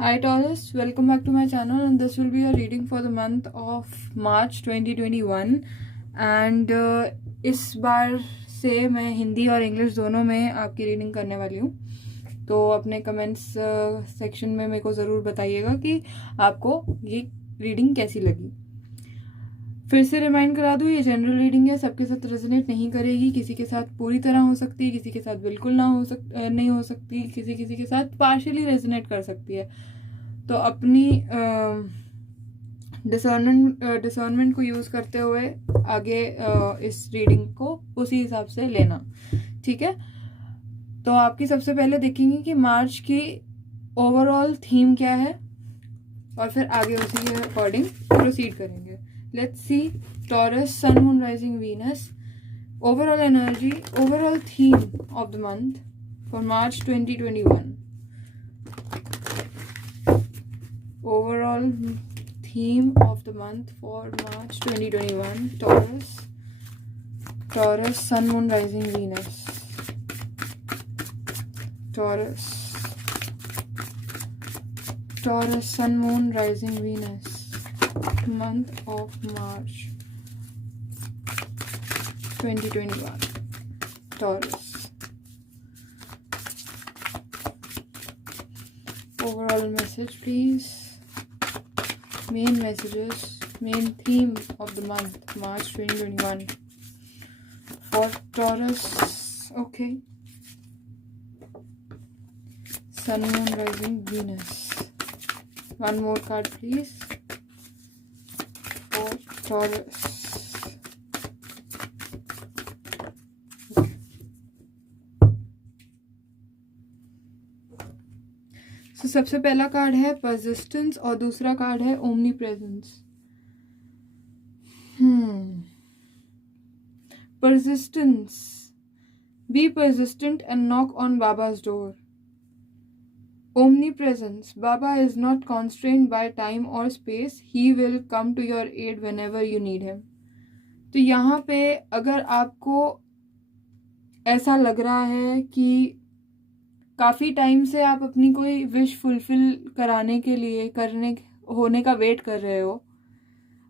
Hi Taurus, welcome back to my channel and this will be a reading for the month of March 2021 and इस बार से मैं हिंदी और English दोनों में आपकी रीडिंग करने वाली हूँ। तो अपने कमेंट्स सेक्शन में मेरे को ज़रूर बताइएगा कि आपको ये रीडिंग कैसी लगी। फिर से रिमाइंड करा दूँ, ये जनरल रीडिंग है, सबके साथ रेजोनेट नहीं करेगी। किसी के साथ पूरी तरह हो सकती है, किसी के साथ बिल्कुल नहीं हो सकती, किसी के साथ पार्शियली रेजोनेट कर सकती है। तो अपनी डिसर्नमेंट को यूज़ करते हुए आगे इस रीडिंग को उसी हिसाब से लेना, ठीक है। तो आपकी सबसे पहले देखेंगे कि मार्च की ओवरऑल थीम क्या है और फिर आगे उसी के अकॉर्डिंग प्रोसीड करेंगे। Let's see Taurus, sun, moon, rising, Venus, overall energy, overall theme of the month for March 2021। Overall theme of the month for March 2021, Taurus, Sun, Moon, Rising, Venus. Taurus, Sun, Moon, Rising, Venus. Month of March 2021. Taurus. Overall message, please. Main messages, main theme of the month, March 2021 for Taurus. Okay. Sun, Moon, Rising, Venus. One more card, please, for Taurus. तो सबसे पहला card है persistence और दूसरा card है omnipresence. Persistence, be persistent and knock on बाबा's door. Omnipresence, Baba is not constrained by time और space, he will come to your aid whenever you need him. तो यहाँ पे अगर आपको ऐसा लग रहा है कि काफ़ी टाइम से आप अपनी कोई विश फुलफिल कराने के लिए होने का वेट कर रहे हो,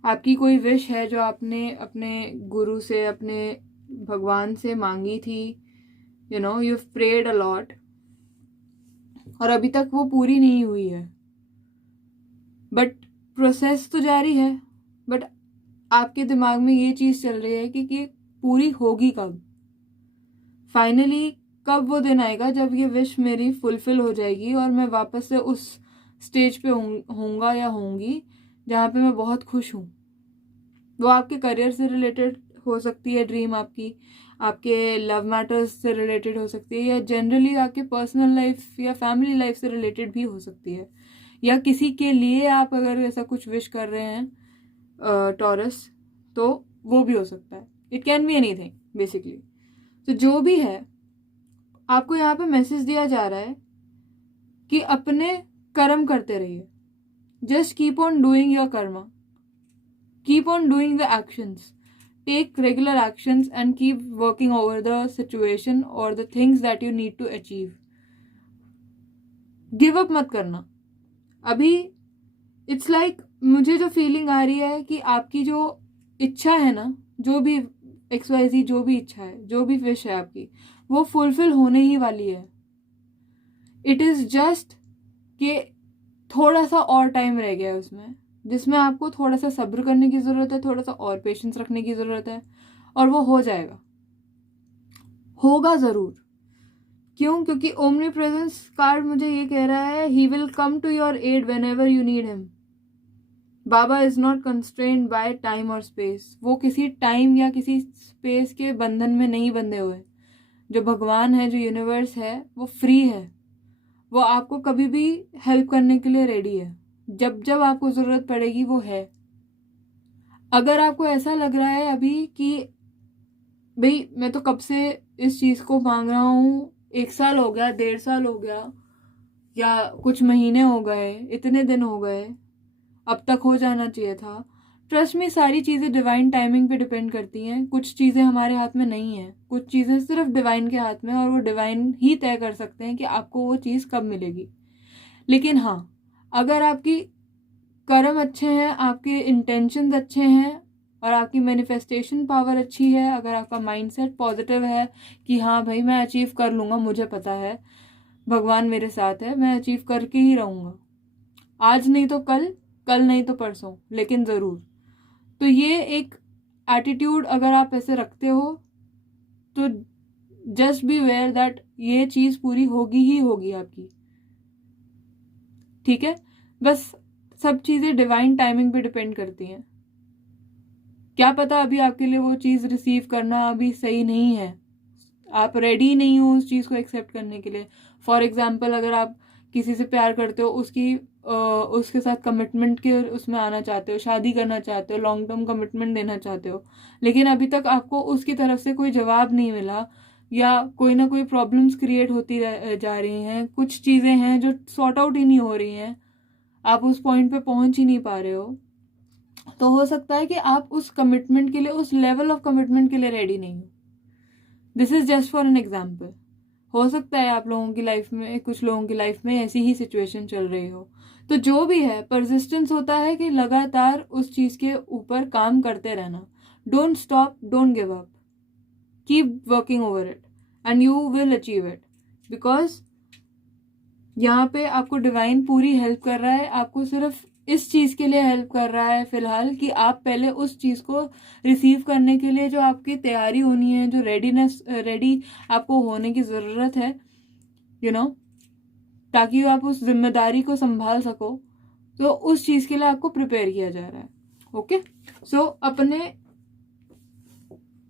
आपकी कोई विश है जो आपने अपने गुरु से, अपने भगवान से मांगी थी, यू प्रेड अ लॉट और अभी तक वो पूरी नहीं हुई है, बट प्रोसेस तो जारी है। बट आपके दिमाग में ये चीज़ चल रही है कि पूरी होगी कब, फाइनली कब वो दिन आएगा जब ये विश मेरी फुलफिल हो जाएगी और मैं वापस से उस स्टेज पे होऊंगा या होंगी जहाँ पे मैं बहुत खुश हूँ। वो आपके करियर से रिलेटेड हो सकती है ड्रीम, आपके लव मैटर्स से रिलेटेड हो सकती है, या जनरली आपके पर्सनल लाइफ या फैमिली लाइफ से रिलेटेड भी हो सकती है, या किसी के लिए आप अगर ऐसा कुछ विश कर रहे हैं टॉरस, तो वो भी हो सकता है। It can be anything basically. तो जो भी है, आपको यहाँ पे मैसेज दिया जा रहा है कि अपने कर्म करते रहिए। Just keep on doing your karma, keep on doing the actions, take regular actions and keep working over the situation और the things that you need to achieve. Give up मत करना। अभी इट्स लाइक मुझे जो feeling आ रही है कि आपकी जो इच्छा है ना, जो भी XYZ जो भी इच्छा है, जो भी विश है आपकी, वो फुलफिल होने ही वाली है। इट इज़ जस्ट कि थोड़ा सा और टाइम रह गया है उसमें, जिसमें आपको थोड़ा सा सब्र करने की ज़रूरत है, थोड़ा सा और पेशेंस रखने की ज़रूरत है, और वो हो जाएगा, होगा ज़रूर। क्यों? क्योंकि ओमनी प्रेजेंस कार्ड मुझे ये कह रहा है, he will come to your aid whenever you need him. Baba is not constrained by time और स्पेस। वो किसी टाइम या किसी स्पेस के बंधन में नहीं बंधे हुए। जो भगवान है, जो यूनिवर्स है, वो फ्री है। वो आपको कभी भी हेल्प करने के लिए रेडी है। जब जब आपको ज़रूरत पड़ेगी वो है। अगर आपको ऐसा लग रहा है अभी कि भाई मैं तो कब से इस चीज़ को मांग रहा हूँ, 1 साल हो गया, 1.5 साल हो गया, या कुछ महीने हो गए, इतने दिन हो गए, अब तक हो जाना चाहिए था, ट्रस्ट में सारी चीज़ें डिवाइन टाइमिंग पे डिपेंड करती हैं। कुछ चीज़ें हमारे हाथ में नहीं है, कुछ चीज़ें सिर्फ डिवाइन के हाथ में, और वो डिवाइन ही तय कर सकते हैं कि आपको वो चीज़ कब मिलेगी। लेकिन हाँ, अगर आपकी कर्म अच्छे हैं, आपके इंटेंशंस अच्छे हैं और आपकी मैनिफेस्टेशन पावर अच्छी है, अगर आपका माइंडसेट पॉजिटिव है कि हाँ भाई मैं अचीव कर लूँगा, मुझे पता है भगवान मेरे साथ है, मैं अचीव करके ही रहूँगा, आज नहीं तो कल, कल नहीं तो परसों, लेकिन ज़रूर। तो ये एक एटीट्यूड अगर आप ऐसे रखते हो तो जस्ट बी अवेयर दैट ये चीज़ पूरी होगी ही होगी आपकी, ठीक है। बस सब चीज़ें डिवाइन टाइमिंग पे डिपेंड करती हैं। क्या पता अभी आपके लिए वो चीज़ रिसीव करना अभी सही नहीं है, आप रेडी नहीं हो उस चीज़ को एक्सेप्ट करने के लिए। फॉर एग्जाम्पल, अगर आप किसी से प्यार करते हो, उसके साथ कमिटमेंट के उसमें आना चाहते हो, शादी करना चाहते हो, लॉन्ग टर्म कमिटमेंट देना चाहते हो, लेकिन अभी तक आपको उसकी तरफ से कोई जवाब नहीं मिला या कोई ना कोई प्रॉब्लम्स क्रिएट होती जा रही हैं, कुछ चीज़ें हैं जो सॉर्ट आउट ही नहीं हो रही हैं, आप उस पॉइंट पे पहुंच ही नहीं पा रहे हो, तो हो सकता है कि आप उस कमिटमेंट के लिए, उस लेवल ऑफ कमिटमेंट के लिए रेडी नहीं हो। This is just for an example. हो सकता है आप लोगों की लाइफ में, कुछ लोगों की लाइफ में ऐसी ही सिचुएशन चल रही हो। तो जो भी है, परसिस्टेंस होता है कि लगातार उस चीज़ के ऊपर काम करते रहना। Don't stop, don't give up, keep working over it and you will achieve it, because यहाँ पे आपको डिवाइन पूरी हेल्प कर रहा है। आपको सिर्फ इस चीज़ के लिए हेल्प कर रहा है फिलहाल कि आप पहले उस चीज़ को रिसीव करने के लिए जो आपकी तैयारी होनी है, जो रेडी आपको होने की ज़रूरत है, यू नो, ताकि आप उस जिम्मेदारी को संभाल सको, तो उस चीज़ के लिए आपको प्रिपेयर किया जा रहा है। ओके, सो अपने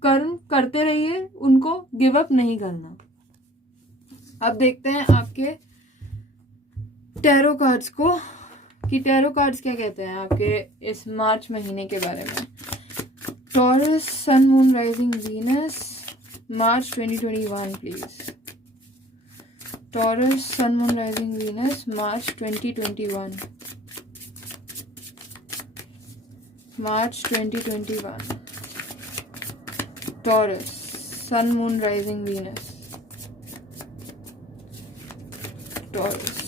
कर्म करते रहिए, उनको गिव अप नहीं करना। अब देखते हैं आपके टैरो कार्ड्स को कि टैरो कार्ड्स क्या कहते हैं आपके इस मार्च महीने के बारे में। Taurus, sun, moon, rising, Venus, March 2021 please. Taurus, sun, moon, rising, Venus, March 2021। March 2021। Taurus, sun, moon, rising, Venus, Taurus.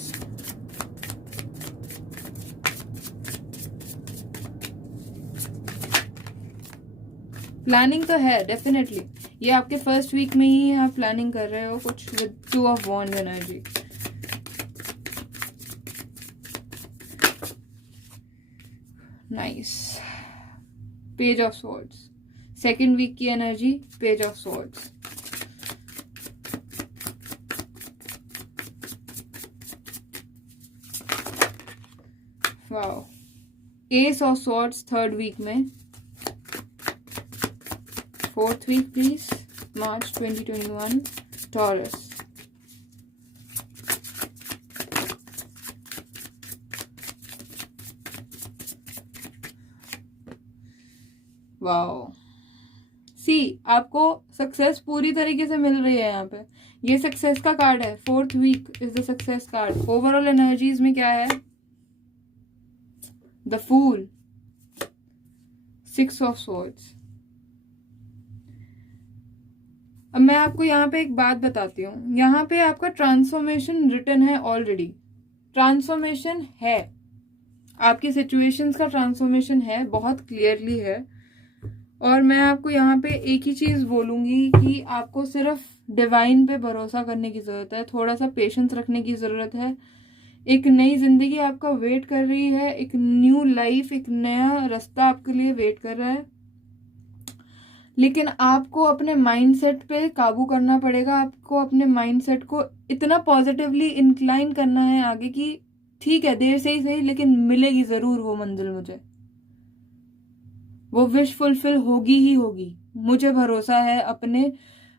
Planning तो है डेफिनेटली, ये आपके फर्स्ट वीक में ही आप प्लानिंग कर रहे हो कुछ with 2 of wands energy. Nice. Page of swords, second week की energy, page of swords. Wow. Ace of swords third week में। Fourth week please, March 2021, Taurus. Wow, see आपको सक्सेस पूरी तरीके से मिल रही है यहाँ पे, ये सक्सेस का कार्ड है। Fourth week is the success card. Overall energies में क्या है? The fool, 6 of swords. अब मैं आपको यहाँ पे एक बात बताती हूँ, यहाँ पे आपका ट्रांसफॉर्मेशन रिटन है ऑलरेडी। ट्रांसफॉर्मेशन है, आपकी सिचुएशंस का ट्रांसफॉर्मेशन है, बहुत क्लियरली है। और मैं आपको यहाँ पे एक ही चीज़ बोलूँगी कि आपको सिर्फ डिवाइन पे भरोसा करने की ज़रूरत है, थोड़ा सा पेशेंस रखने की ज़रूरत है। एक नई जिंदगी आपका वेट कर रही है, एक न्यू लाइफ, एक नया रास्ता आपके लिए वेट कर रहा है, लेकिन आपको अपने माइंडसेट पे काबू करना पड़ेगा। आपको अपने माइंडसेट को इतना पॉजिटिवली इंक्लाइन करना है आगे कि ठीक है, देर से ही सही, लेकिन मिलेगी ज़रूर वो मंजिल, मुझे वो विश फुलफिल होगी ही होगी, मुझे भरोसा है अपने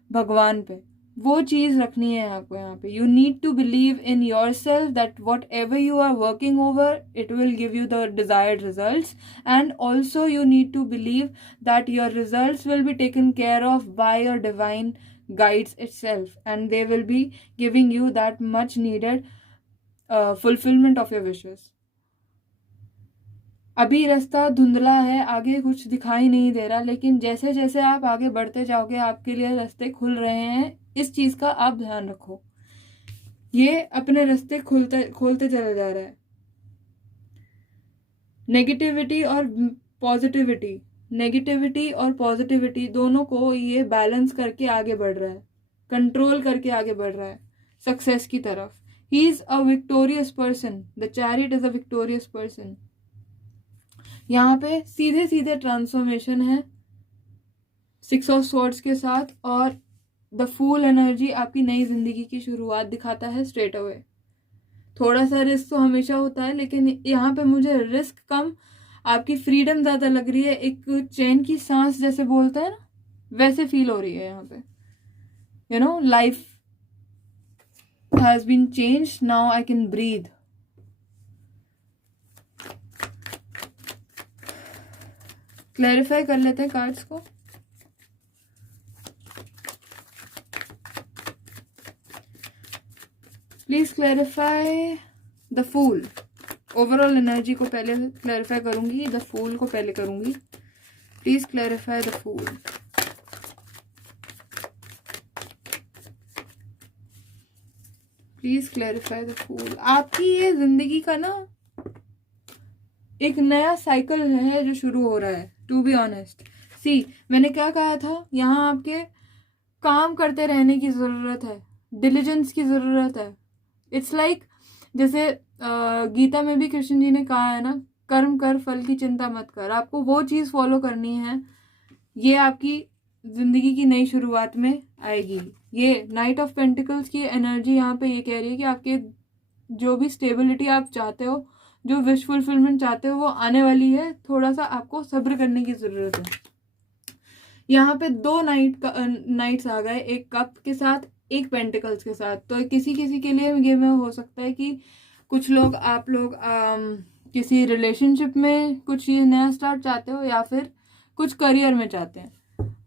भगवान पे। वो चीज़ रखनी है आपको यहाँ पे। You need to believe in yourself that whatever you are working over, it will give you the desired results, and also you need to believe that your results will be taken care of by your divine guides itself, and they will be giving you that much needed fulfillment of your wishes. अभी रास्ता धुंधला है, आगे कुछ दिखाई नहीं दे रहा, लेकिन जैसे जैसे आप आगे बढ़ते जाओगे आपके लिए रास्ते खुल रहे हैं। इस चीज़ का आप ध्यान रखो, ये अपने रास्ते खोलते चला जा रहा है। नेगेटिविटी और पॉजिटिविटी दोनों को ये बैलेंस करके आगे बढ़ रहा है, कंट्रोल करके आगे बढ़ रहा है सक्सेस की तरफ. He is a victorious person. The chariot is a victorious person. यहाँ पे सीधे सीधे ट्रांसफॉर्मेशन है 6 ऑफ स्वॉर्ड्स के साथ, और द फूल एनर्जी आपकी नई जिंदगी की शुरुआत दिखाता है स्ट्रेट अवे. थोड़ा सा रिस्क तो हमेशा होता है, लेकिन यहाँ पे मुझे रिस्क कम, आपकी फ्रीडम ज्यादा लग रही है. एक चैन की सांस जैसे बोलते हैं ना, वैसे फील हो रही है यहाँ पे. You know, life has been change, now I can breathe. Clarify कर लेते हैं कार्ड्स को. Please clarify the fool. Overall energy को पहले क्लैरिफाई करूंगी, द फूल को पहले करूंगी. Please clarify the fool. Please clarify the fool. आपकी ये जिंदगी का ना एक नया साइकिल है जो शुरू हो रहा है. टू बी ऑनेस्ट, सी मैंने क्या कहा था, यहाँ आपके काम करते रहने की जरूरत है, डिलीजेंस की जरूरत है. इट्स लाइक जैसे गीता में भी कृष्ण जी ने कहा है ना, कर्म कर फल की चिंता मत कर. आपको वो चीज फॉलो करनी है. ये आपकी जिंदगी की नई शुरुआत में आएगी. ये नाइट ऑफ पेंटिकल्स की एनर्जी यहाँ पे ये कह रही है कि आपके जो भी स्टेबिलिटी आप चाहते हो, जो विश फुलफिलमेंट चाहते हो, वो आने वाली है. थोड़ा सा आपको सब्र करने की जरूरत है. यहाँ पे 2 नाइट्स आ गए, एक कप के साथ, एक पेंटिकल्स के साथ. तो किसी किसी के लिए ये में हो सकता है कि कुछ लोग, आप लोग किसी रिलेशनशिप में कुछ ये नया स्टार्ट चाहते हो, या फिर कुछ करियर में चाहते हैं.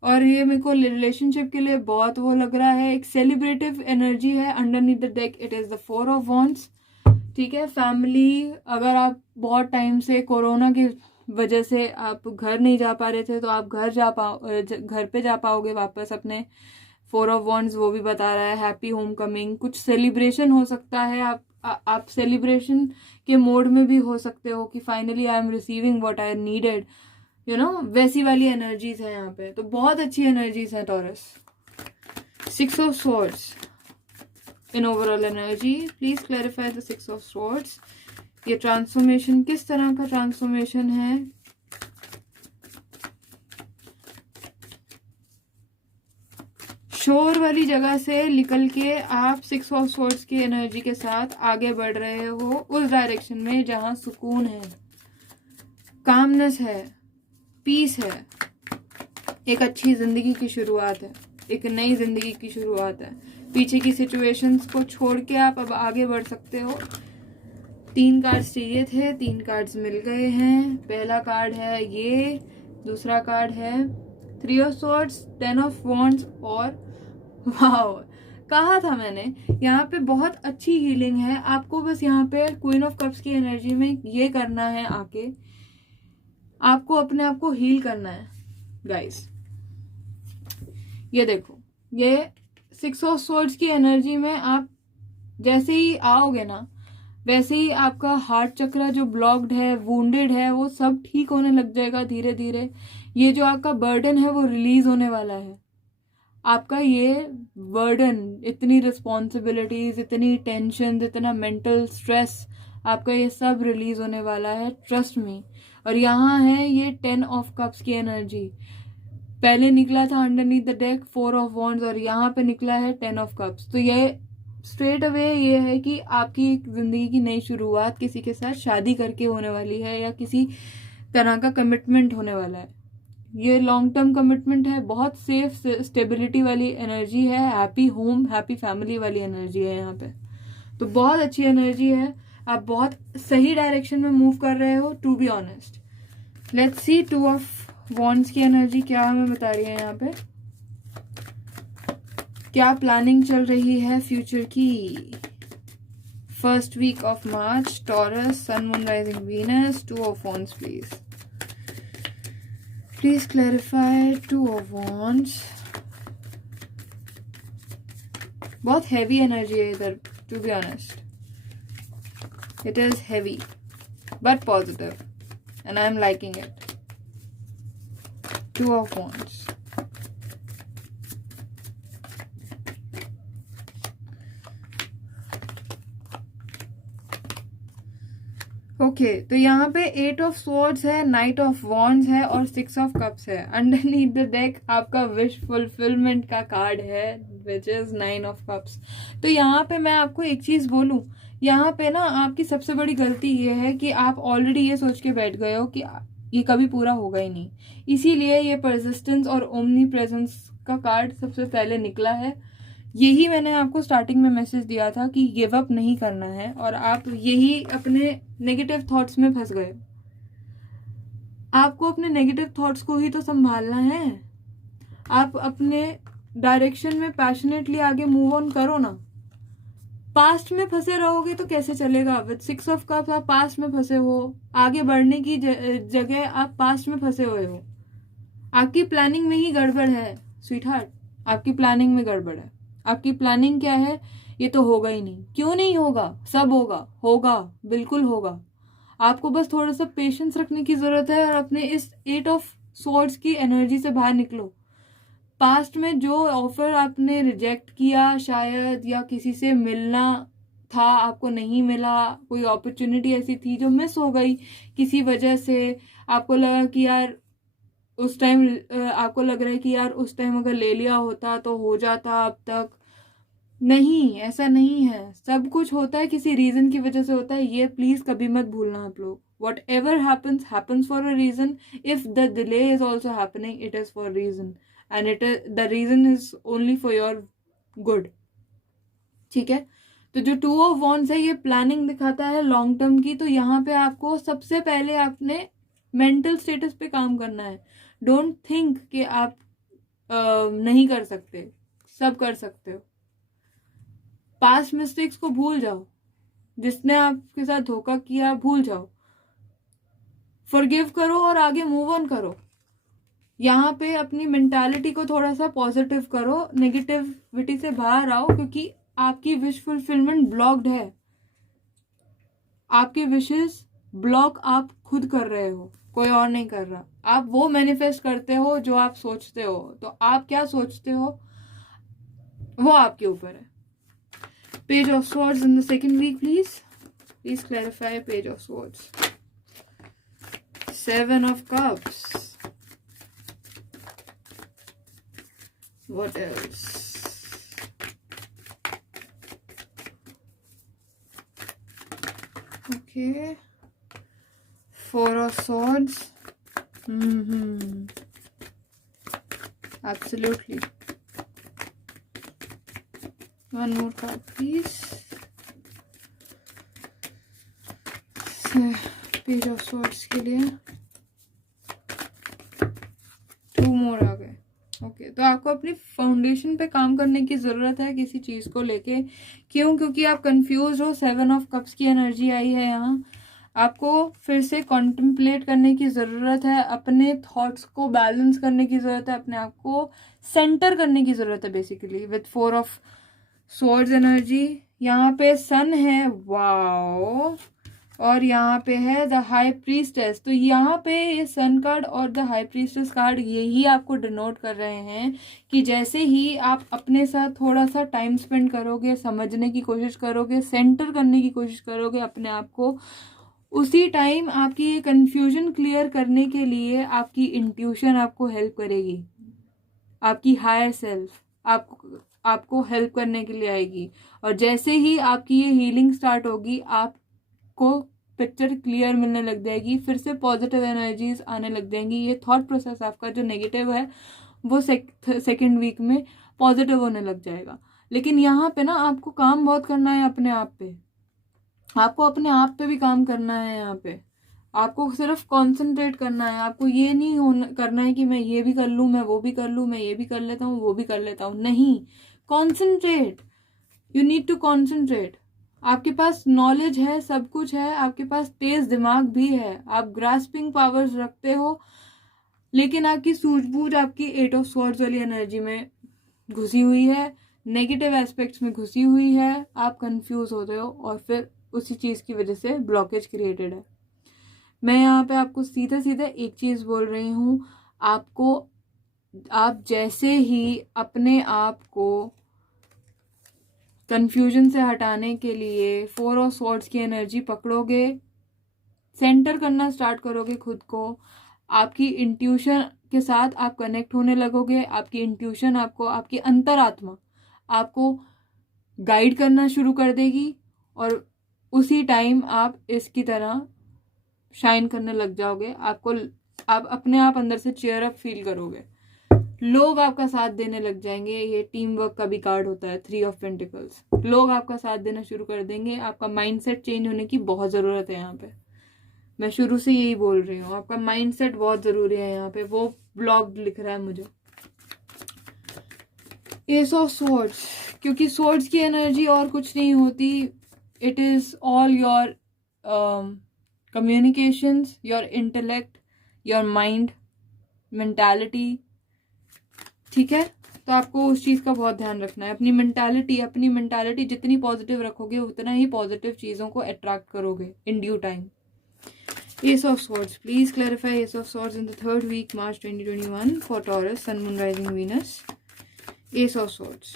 और ये मेरे को रिलेशनशिप के लिए बहुत वो लग रहा है. एक सेलिब्रेटिव एनर्जी है underneath the deck. It is the 4 of wands. ठीक है, फैमिली, अगर आप बहुत टाइम से कोरोना की वजह से आप घर नहीं जा पा रहे थे, तो आप घर पे जा पाओगे वापस अपने. 4 ऑफ वॉन्ड्स वो भी बता रहा है हैप्पी होम कमिंग. कुछ सेलिब्रेशन हो सकता है, आप सेलिब्रेशन के मोड में भी हो सकते हो कि finally I am receiving what I needed. You know, वैसी वाली एनर्जीज है यहाँ पे. तो बहुत अच्छी एनर्जीज है taurus. 6 of swords in overall energy. Please clarify the 6 of swords. ये ट्रांसफॉर्मेशन किस तरह का ट्रांसफॉर्मेशन है? शोर वाली जगह से निकल के आप 6 ऑफ स्वॉर्ड्स की एनर्जी के साथ आगे बढ़ रहे हो उस डायरेक्शन में जहां सुकून है, कामनेस है, पीस है. एक अच्छी जिंदगी की शुरुआत है, एक नई जिंदगी की शुरुआत है. पीछे की सिचुएशंस को छोड़ के आप अब आगे बढ़ सकते हो. 3 कार्ड्स चाहिए थे, 3 कार्ड्स मिल गए हैं. पहला कार्ड है ये, दूसरा कार्ड है 3 ऑफ स्वॉर्ड्स, 10 ऑफ वॉन्ड्स, और वाओ, कहा था मैंने यहाँ पे बहुत अच्छी हीलिंग है. आपको बस यहाँ पे क्वीन ऑफ कप्स की एनर्जी में ये करना है, आके आपको अपने आप को हील करना है गाइस. ये देखो, ये 6 ऑफ स्वॉर्ड्स की एनर्जी में आप जैसे ही आओगे ना, वैसे ही आपका हार्ट चक्र जो ब्लॉक्ड है, वुंडेड है, वो सब ठीक होने लग जाएगा धीरे धीरे. ये जो आपका बर्डन है वो रिलीज होने वाला है. आपका ये बर्डन, इतनी रिस्पॉन्सिबिलिटीज, इतनी टेंशन, इतना मेंटल स्ट्रेस, आपका ये सब रिलीज होने वाला है. Trust me. और यहाँ है ये 10 ऑफ कप्स की एनर्जी. पहले निकला था underneath the deck 4 of wands, और यहाँ पे निकला है 10 ऑफ कप्स. तो ये स्ट्रेट अवे ये है कि आपकी जिंदगी की नई शुरुआत किसी के साथ शादी करके होने वाली है, या किसी तरह का कमिटमेंट होने वाला है. ये लॉन्ग टर्म कमिटमेंट है, बहुत सेफ स्टेबिलिटी वाली एनर्जी है, हैप्पी होम, हैप्पी फैमिली वाली एनर्जी है यहाँ पे. तो बहुत अच्छी एनर्जी है. आप बहुत सही डायरेक्शन में मूव कर रहे हो, to be honest. Let's see 2 of wands की एनर्जी क्या हमें बता रही है यहाँ पे. क्या प्लानिंग चल रही है फ्यूचर की? First week of March, Taurus, sun, moon, rising, Venus. 2 of wands please. Please clarify 2 of wands. बहुत हैवी एनर्जी है इधर, to be honest. It is heavy but positive. and I'm liking it. Two of Wands. Okay तो यहाँ पे 8 of swords है, knight of wands है और 6 of cups है. अंडरनीथ द डेक आपका विश फुलफिलमेंट का कार्ड है विच इज 9 ऑफ कप्स. तो यहाँ पे मैं आपको एक चीज बोलूं, यहाँ पे ना आपकी सबसे बड़ी गलती ये है कि आप ऑलरेडी ये सोच के बैठ गए हो कि ये कभी पूरा होगा ही नहीं. इसीलिए ये परसिस्टेंस और ओमनी प्रेजेंस का कार्ड सबसे पहले निकला है. यही मैंने आपको स्टार्टिंग में मैसेज दिया था कि गिव अप नहीं करना है, और आप यही अपने नेगेटिव थॉट्स में फंस गए. आपको अपने नेगेटिव थॉट्स को ही तो संभालना है. आप अपने डायरेक्शन में पैशनेटली आगे मूव ऑन करो ना. पास्ट में फंसे रहोगे तो कैसे चलेगा. विद 6 ऑफ कप्स आप पास्ट में फंसे हो, आगे बढ़ने की जगह आप पास्ट में फंसे हुए हो. आपकी प्लानिंग में ही गड़बड़ है स्वीट हार्ट, आपकी प्लानिंग में गड़बड़ है. आपकी प्लानिंग क्या है, ये तो होगा ही नहीं. क्यों नहीं होगा, सब होगा, होगा, बिल्कुल होगा. आपको बस थोड़ा सा पेशेंस रखने की जरूरत है और अपने इस 8 ऑफ स्वॉर्ड्स की एनर्जी से बाहर निकलो. पास्ट में जो ऑफर आपने रिजेक्ट किया शायद, या किसी से मिलना था आपको नहीं मिला, कोई अपॉर्चुनिटी ऐसी थी जो मिस हो गई किसी वजह से, आपको लगा कि यार उस टाइम, आपको लग रहा है कि यार उस टाइम अगर ले लिया होता तो हो जाता अब तक. नहीं, ऐसा नहीं है. सब कुछ होता है किसी रीजन की वजह से होता है. ये प्लीज कभी मत भूलना आप लोग. Whatever happens for a reason. If the delay is also happening, it is for reason, and the reason is only for your good. ठीक है. तो जो 2 ऑफ वॉन्ड्स है ये प्लानिंग दिखाता है लॉन्ग टर्म की. तो यहाँ पे आपको सबसे पहले अपने मेंटल स्टेटस पे काम करना है. डोंट थिंक कि आप नहीं कर सकते, सब कर सकते हो. पास्ट मिस्टेक्स को भूल जाओ. जिसने आपके साथ धोखा किया भूल जाओ, फॉरगिव करो और आगे मूव ऑन करो. यहाँ पे अपनी मेंटालिटी को थोड़ा सा पॉजिटिव करो, नेगेटिविटी से बाहर आओ, क्योंकि आपकी विश फुलफिलमेंट ब्लॉक्ड है. आपके विशेस ब्लॉक आप खुद कर रहे हो, कोई और नहीं कर रहा. आप वो मैनिफेस्ट करते हो जो आप सोचते हो. तो आप क्या सोचते हो वो आपके ऊपर है. Page of swords in the second week please clarify. Page of swords, 7 of cups, what else. Okay, 4 of swords. Absolutely. One more card, please. Page of swords के लिए 2 more आ गए. ओके, तो आपको अपनी फाउंडेशन पे काम करने की जरूरत है किसी चीज को लेके. क्यों? क्योंकि आप कंफ्यूज हो. 7 ऑफ कप्स की एनर्जी आई है यहाँ. आपको फिर से कॉन्टेम्पलेट करने की ज़रूरत है, अपने थॉट्स को बैलेंस करने की ज़रूरत है, अपने आप को सेंटर करने की ज़रूरत है basically. With 4 of swords energy यहाँ पे सन है, वाओ, और यहाँ पे है द हाई प्रीस्टेस. तो यहाँ पे ये सन कार्ड और द हाई प्रीस्टेस कार्ड यही आपको डिनोट कर रहे हैं कि जैसे ही आप अपने साथ थोड़ा सा टाइम स्पेंड करोगे, समझने की कोशिश करोगे, सेंटर करने की कोशिश करोगे अपने आप को, उसी टाइम आपकी ये कंफ्यूजन क्लियर करने के लिए आपकी इंट्यूशन आपको हेल्प करेगी. आपकी हायर सेल्फ आपको हेल्प करने के लिए आएगी. और जैसे ही आपकी ये हीलिंग स्टार्ट होगी, आपको पिक्चर क्लियर मिलने लग जाएगी. फिर से पॉजिटिव एनर्जीज आने लग जाएंगी. ये थॉट प्रोसेस आपका जो नेगेटिव है वो सेकेंड वीक में पॉजिटिव होने लग जाएगा. लेकिन यहाँ पे ना आपको काम बहुत करना है अपने आप पे. आपको अपने आप पे भी काम करना है. यहाँ पे आपको सिर्फ कंसंट्रेट करना है. आपको ये नहीं करना है कि मैं ये भी कर लूँ, मैं वो भी कर लूँ, मैं ये भी कर लेता हूँ, वो भी कर लेता हूँ. नहीं, concentrate. You need to concentrate. आपके पास नॉलेज है, सब कुछ है, आपके पास तेज दिमाग भी है, आप ग्रास्पिंग पावर्स रखते हो, लेकिन आपकी सूझबूझ आपकी 8 ऑफ स्वॉर्ड्स वाली एनर्जी में घुसी हुई है, नेगेटिव एस्पेक्ट्स में घुसी हुई है. आप कंफ्यूज होते हो और फिर उसी चीज की वजह से ब्लॉकेज क्रिएटेड है. मैं यहाँ पे आपको सीधे सीधे एक चीज़ बोल रही हूँ, आप जैसे ही अपने आप को कंफ्यूजन से हटाने के लिए 4 ऑफ स्वॉर्ड्स की एनर्जी पकड़ोगे, सेंटर करना स्टार्ट करोगे खुद को, आपकी इंट्यूशन के साथ आप कनेक्ट होने लगोगे। आपकी इंट्यूशन आपको, आपकी अंतरात्मा आपको गाइड करना शुरू कर देगी और उसी टाइम आप इसकी तरह शाइन करने लग जाओगे। आप अपने आप अंदर से चीयर अप फील करोगे, लोग आपका साथ देने लग जाएंगे। ये टीम वर्क का भी कार्ड होता है, 3 ऑफ पेंटिकल्स। लोग आपका साथ देना शुरू कर देंगे। आपका माइंडसेट चेंज होने की बहुत ज़रूरत है यहाँ पे। मैं शुरू से यही बोल रही हूँ, आपका माइंडसेट बहुत ज़रूरी है यहाँ पे। वो ब्लॉग लिख रहा है मुझे। एस ऑफ स्वॉर्ड्स, क्योंकि स्वॉर्ड्स की एनर्जी और कुछ नहीं होती, it is all your communications, your intellect, your mind, mentality. ठीक है, तो आपको उस चीज़ का बहुत ध्यान रखना है। अपनी मेंटालिटी जितनी पॉजिटिव रखोगे उतना ही पॉजिटिव चीज़ों को अट्रैक्ट करोगे in due time. Ace of Swords, please clarify Ace of Swords in the 3rd week, March 2021 for Taurus, Sun, Moon, Rising, Venus. Ace of Swords.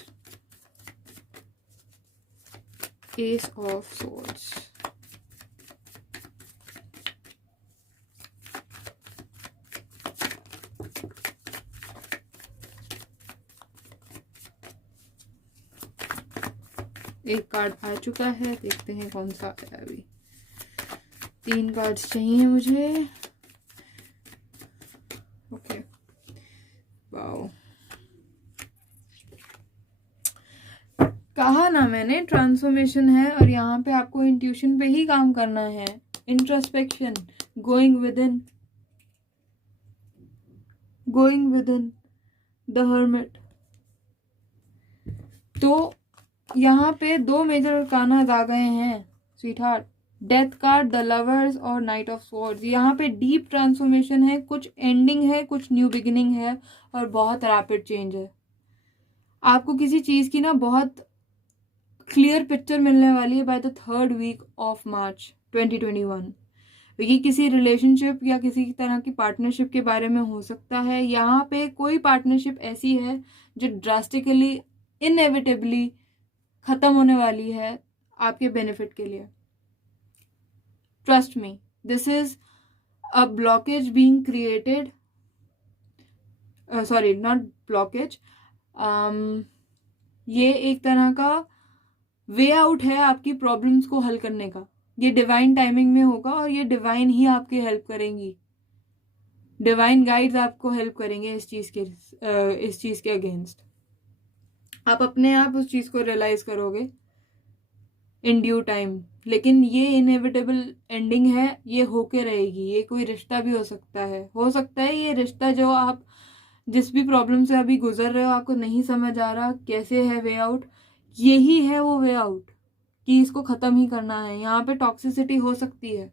Ace of Swords. एक card आ चुका है, देखते हैं कौन सा आया अभी। 3 कार्ड्स चाहिए मुझे। ओके, वाओ, कहा ना मैंने, ट्रांसफॉर्मेशन है और यहाँ पे आपको इंट्यूशन पे ही काम करना है। Introspection, going with in the hermit. तो यहाँ पे 2 मेजर अरकाना आ गए हैं sweet heart, death card, the lovers और नाइट ऑफ स्वॉर्ड्स। यहाँ पे डीप ट्रांसफॉर्मेशन है, कुछ एंडिंग है, कुछ न्यू बिगिनिंग है और बहुत रैपिड चेंज है। आपको किसी चीज़ की ना बहुत क्लियर पिक्चर मिलने वाली है by the 3rd week of March 2021। ये किसी रिलेशनशिप या किसी तरह की पार्टनरशिप के बारे में हो सकता है। यहाँ पे कोई पार्टनरशिप ऐसी है जो ड्रास्टिकली, इनएविटेबली खत्म होने वाली है आपके बेनिफिट के लिए। Trust me, this is a blockage being created, sorry not blockage, ये एक तरह का वे आउट है आपकी प्रॉब्लम्स को हल करने का। ये डिवाइन टाइमिंग में होगा और ये डिवाइन ही आपकी हेल्प करेंगी। डिवाइन गाइड्स आपको हेल्प करेंगे इस चीज़ के अगेंस्ट। आप अपने आप उस चीज़ को रियलाइज करोगे इन ड्यू टाइम। लेकिन ये इनएविटेबल एंडिंग है, ये होके रहेगी। ये कोई रिश्ता भी हो सकता है ये रिश्ता जो आप जिस भी प्रॉब्लम से अभी गुजर रहे हो, आपको नहीं समझ आ रहा कैसे है वे आउट, यही है वो वे आउट कि इसको ख़त्म ही करना है। यहाँ पे टॉक्सिसिटी हो सकती है,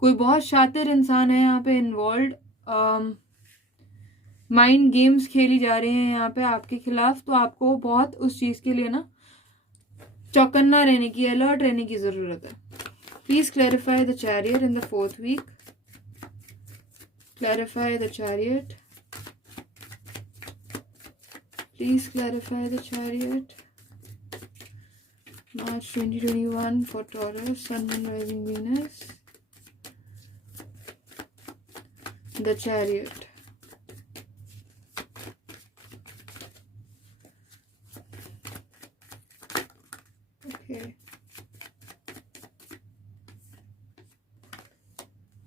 कोई बहुत शातिर इंसान है यहाँ पे इन्वॉल्व, माइंड गेम्स खेली जा रही हैं यहाँ पे आपके खिलाफ। तो आपको बहुत उस चीज़ के लिए ना चौकन्ना रहने की, अलर्ट रहने की ज़रूरत है। Please clarify the chariot in the 4th week। Clarify the chariot, please clarify the chariot. March 2021 for Taurus, Sun, Moon, Rising, Venus. The Chariot. Okay.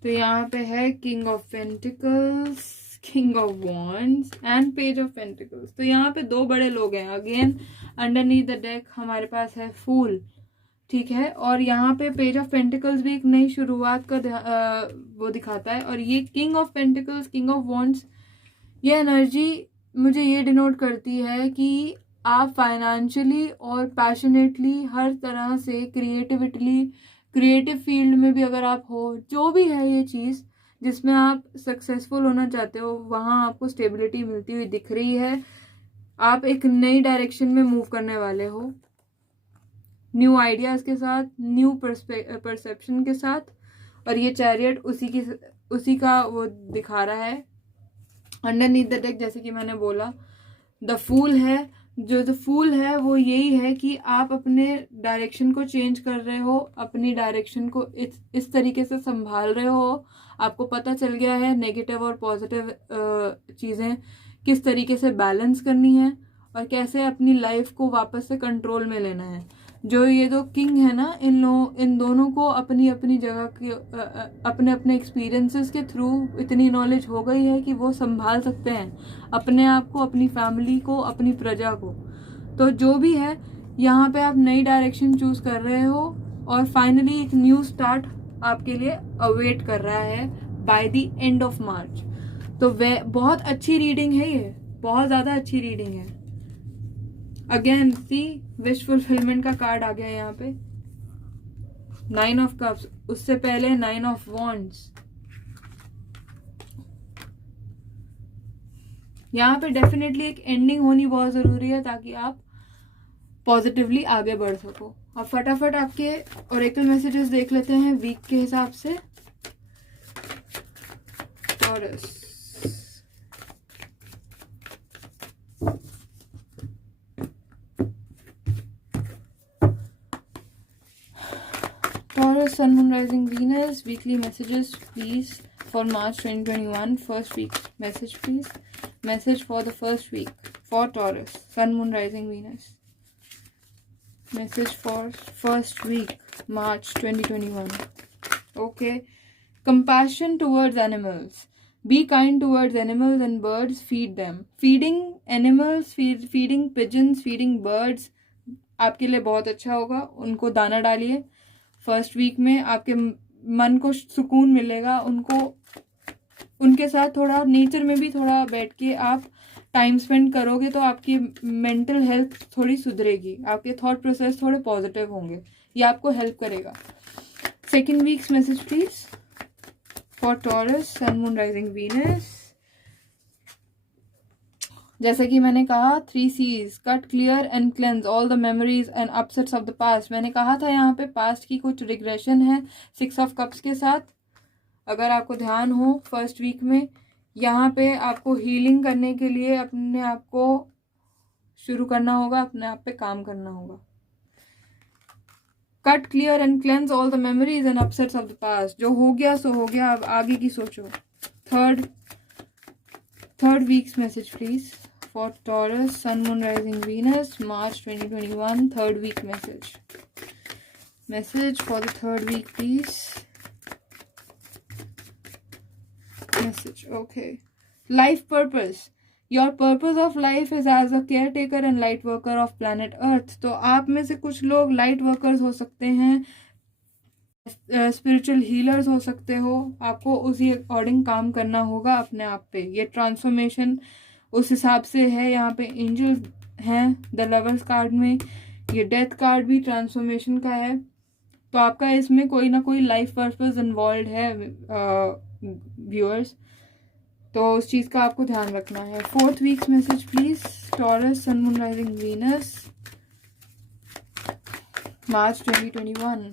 तो यहाँ पे है king of pentacles, king of wands and page of pentacles. तो यहाँ पे 2 बड़े लोग हैं। अगेन अंडरनीथ द डेक हमारे पास है फूल, ठीक है, और यहाँ पे पेज ऑफ पेंटिकल्स भी एक नई शुरुआत का वो दिखाता है। और ये king of pentacles, king of wands, ये एनर्जी मुझे ये डिनोट करती है कि आप फाइनेंशियली और पैशनेटली हर तरह से क्रिएटिव फील्ड में भी अगर आप हो, जो भी है ये चीज़ जिसमें आप सक्सेसफुल होना चाहते हो, वहाँ आपको स्टेबिलिटी मिलती हुई दिख रही है। आप एक नई डायरेक्शन में मूव करने वाले हो, न्यू आइडियाज़ के साथ, न्यू परसेप्शन के साथ, और ये चैरियट उसी का वो दिखा रहा है। अंडरनीथ द डेक जैसे कि मैंने बोला द फूल है, जो द फूल है वो यही है कि आप अपने डायरेक्शन को चेंज कर रहे हो, अपनी डायरेक्शन को इस तरीके से संभाल रहे हो। आपको पता चल गया है नेगेटिव और पॉजिटिव चीज़ें किस तरीके से बैलेंस करनी है और कैसे अपनी लाइफ को वापस से कंट्रोल में लेना है। जो ये दो किंग है ना, इन दोनों को अपनी अपनी जगह के अपने अपने एक्सपीरियंसेस के थ्रू इतनी नॉलेज हो गई है कि वो संभाल सकते हैं अपने आप को, अपनी फैमिली को, अपनी प्रजा को। तो जो भी है यहाँ पे आप नई डायरेक्शन चूज कर रहे हो और फाइनली एक न्यू स्टार्ट आपके लिए अवेट कर रहा है बाय द एंड ऑफ मार्च। तो वह बहुत अच्छी रीडिंग है, ये बहुत ज्यादा अच्छी रीडिंग है। अगेन सी विश फुलफिलमेंट का कार्ड आ गया यहाँ पे, 9 ऑफ कप्स, उससे पहले 9 ऑफ वॉन्ड्स। यहाँ पे डेफिनेटली एक एंडिंग होनी बहुत जरूरी है ताकि आप पॉजिटिवली आगे बढ़ सको। अब फटाफट आपके ओरेकल मैसेजेस देख लेते हैं वीक के हिसाब से। Taurus, Taurus, Sun, Moon, Rising, Venus. Weekly messages, please, for March 2021. First week message, please. Message for the first week for Taurus, Sun, Moon, Rising, Venus. Message for first week, March 2021. Okay. Compassion towards animals. Be kind towards animals and birds. Feed them. Feeding animals, feeding pigeons, feeding birds आपके लिए बहुत अच्छा होगा। उनको दाना डालिए। First week में आपके मन को सुकून मिलेगा। उनके साथ थोड़ा नेचर में भी थोड़ा बैठ के आप टाइम स्पेंड करोगे तो आपकी मेंटल हेल्थ थोड़ी सुधरेगी, आपके थॉट प्रोसेस थोड़े पॉजिटिव होंगे, ये आपको हेल्प करेगा। Second week's message please for Taurus, sun, moon, rising, Venus. जैसे कि मैंने कहा 3 C's, cut, clear and cleanse all the memories and upsets of the past. मैंने कहा था यहाँ पे पास्ट की कुछ रिग्रेशन है 6 ऑफ कप्स के साथ। अगर आपको ध्यान हो फर्स्ट वीक में यहाँ पे आपको हीलिंग करने के लिए अपने आप को शुरू करना होगा, अपने आप पे काम करना होगा। Cut, clear and cleanse all the memories and upsets of the past. जो हो गया सो हो गया, अब आगे की सोचो। Third weeks message please for Taurus, Sun, Moon, Rising, Venus, March 2021, third week message. Message for the third week, please. Message, okay. Life purpose. Your purpose of life is as a caretaker and light worker of planet Earth. तो आप में से कुछ लोग light workers हो सकते हैं, spiritual healers हो सकते हो। आपको उसी अकॉर्डिंग काम करना होगा अपने आप पे। ये ट्रांसफॉर्मेशन उस हिसाब से है। यहाँ पे एंजल्स हैं द लवर्स कार्ड में, ये डेथ कार्ड भी ट्रांसफॉर्मेशन का है। तो आपका इसमें कोई ना कोई लाइफ पर्पस इन्वॉल्व है व्यूअर्स, तो उस चीज़ का आपको ध्यान रखना है। Fourth week's message please Taurus, sun, moon, rising, Venus, March 2021।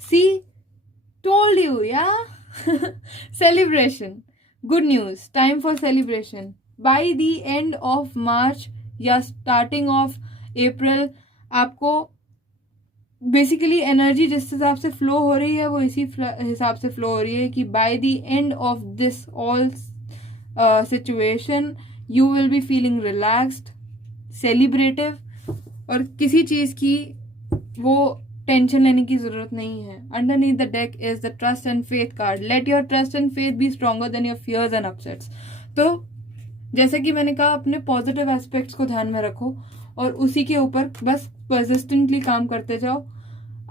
See told you या celebration, good news, time for celebration. By the end of March या स्टार्टिंग ऑफ अप्रैल आपको बेसिकली एनर्जी जिस हिसाब से फ्लो हो रही है वो इसी हिसाब से फ्लो हो रही है कि by the end of this all situation you will be feeling relaxed, celebrative, और किसी चीज़ की वो टेंशन लेने की जरूरत नहीं है। Underneath the deck is the trust and faith card. Let your trust and faith be stronger than your fears and upsets. तो जैसे कि मैंने कहा अपने पॉजिटिव एस्पेक्ट्स को ध्यान में रखो और उसी के ऊपर बस परसिस्टेंटली काम करते जाओ।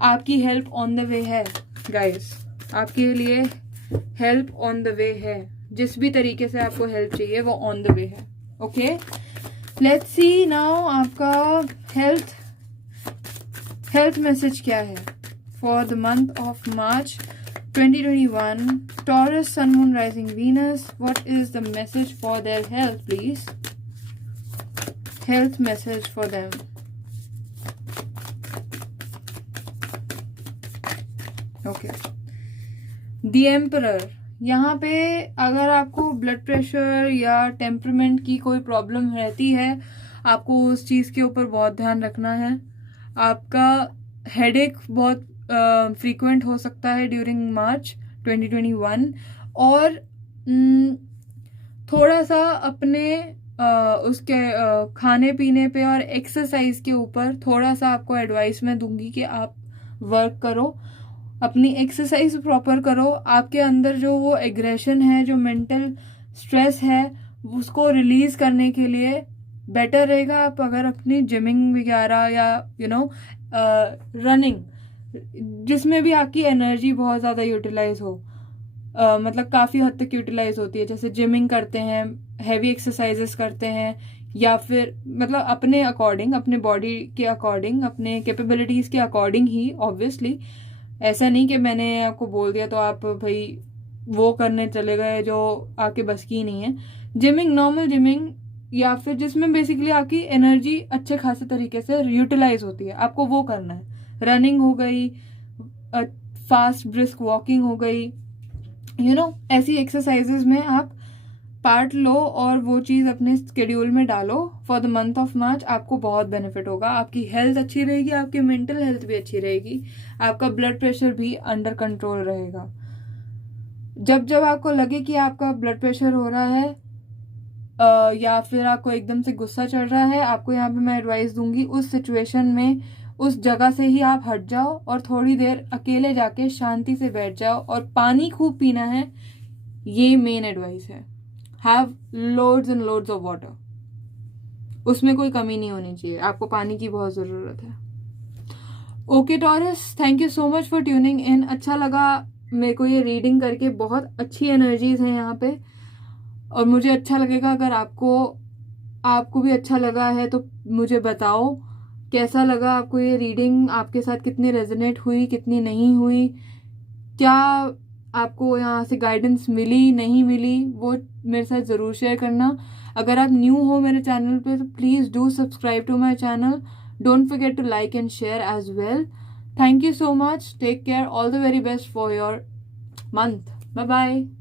आपकी हेल्प ऑन द वे है गाइस, आपके लिए हेल्प ऑन द वे है। जिस भी तरीके से आपको हेल्प चाहिए वो ऑन द वे है। ओके, लेट्स सी नाउ आपका हेल्थ मैसेज क्या है for the month of March 2021, Taurus, Sun, Moon, Rising, Venus. What is the message for their health, please? Health message for them. Okay. The emperor, यहाँ पे अगर आपको blood pressure या temperament की कोई प्रॉब्लम रहती है, आपको उस चीज़ के ऊपर बहुत ध्यान रखना है। आपका हेडेक बहुत फ्रीक्वेंट हो सकता है ड्यूरिंग मार्च 2021, और थोड़ा सा अपने उसके खाने पीने पे और एक्सरसाइज के ऊपर थोड़ा सा आपको एडवाइस मैं दूंगी कि आप वर्क करो, अपनी एक्सरसाइज प्रॉपर करो। आपके अंदर जो वो एग्रेशन है, जो मेंटल स्ट्रेस है, उसको रिलीज करने के लिए बेटर रहेगा आप अगर अपनी जिमिंग वगैरह या रनिंग, जिसमें भी आपकी एनर्जी बहुत ज़्यादा यूटिलाइज हो, मतलब काफ़ी हद तक यूटिलाइज होती है, जैसे जिमिंग करते हैं, हैवी एक्सरसाइजेस करते हैं, या फिर मतलब अपने अकॉर्डिंग, अपने बॉडी के अकॉर्डिंग, अपने कैपेबिलिटीज़ के अकॉर्डिंग ही ऑब्वियसली। ऐसा नहीं कि मैंने आपको बोल दिया तो आप भाई वो करने चले गए जो आपके बस की नहीं है। जिमिंग, नॉर्मल जिमिंग, या फिर जिसमें बेसिकली आपकी एनर्जी अच्छे खासे तरीके से यूटिलाइज होती है, आपको वो करना है। रनिंग हो गई, फास्ट ब्रिस्क वॉकिंग हो गई, ऐसी एक्सरसाइजेज में आप पार्ट लो और वो चीज़ अपने स्केड्यूल में डालो for the month of March. आपको बहुत बेनिफिट होगा, आपकी हेल्थ अच्छी रहेगी, आपकी मेंटल हेल्थ भी अच्छी रहेगी, आपका ब्लड प्रेशर भी अंडर कंट्रोल रहेगा। जब जब आपको लगे कि आपका ब्लड प्रेशर हो रहा है या फिर आपको एकदम से गुस्सा चढ़ रहा है, आपको यहाँ पे मैं एडवाइस दूंगी, उस सिचुएशन में उस जगह से ही आप हट जाओ और थोड़ी देर अकेले जाके शांति से बैठ जाओ और पानी खूब पीना है। ये मेन एडवाइस है। Have loads and loads of water, उसमें कोई कमी नहीं होनी चाहिए, आपको पानी की बहुत ज़रूरत है। Okay taurus, thank you so much for tuning in. अच्छा लगा मेरे को ये रीडिंग करके, बहुत अच्छी एनर्जीज हैं यहाँ पे, और मुझे अच्छा लगेगा अगर आपको भी अच्छा लगा है तो मुझे बताओ कैसा लगा आपको ये रीडिंग, आपके साथ कितनी रेजोनेट हुई, कितनी नहीं हुई, क्या आपको यहाँ से गाइडेंस मिली नहीं मिली, वो मेरे साथ ज़रूर शेयर करना। अगर आप न्यू हो मेरे चैनल पे तो please do subscribe to my channel, don't forget to like and share as well. Thank you so much, take care, all the very best for your month. Bye bye.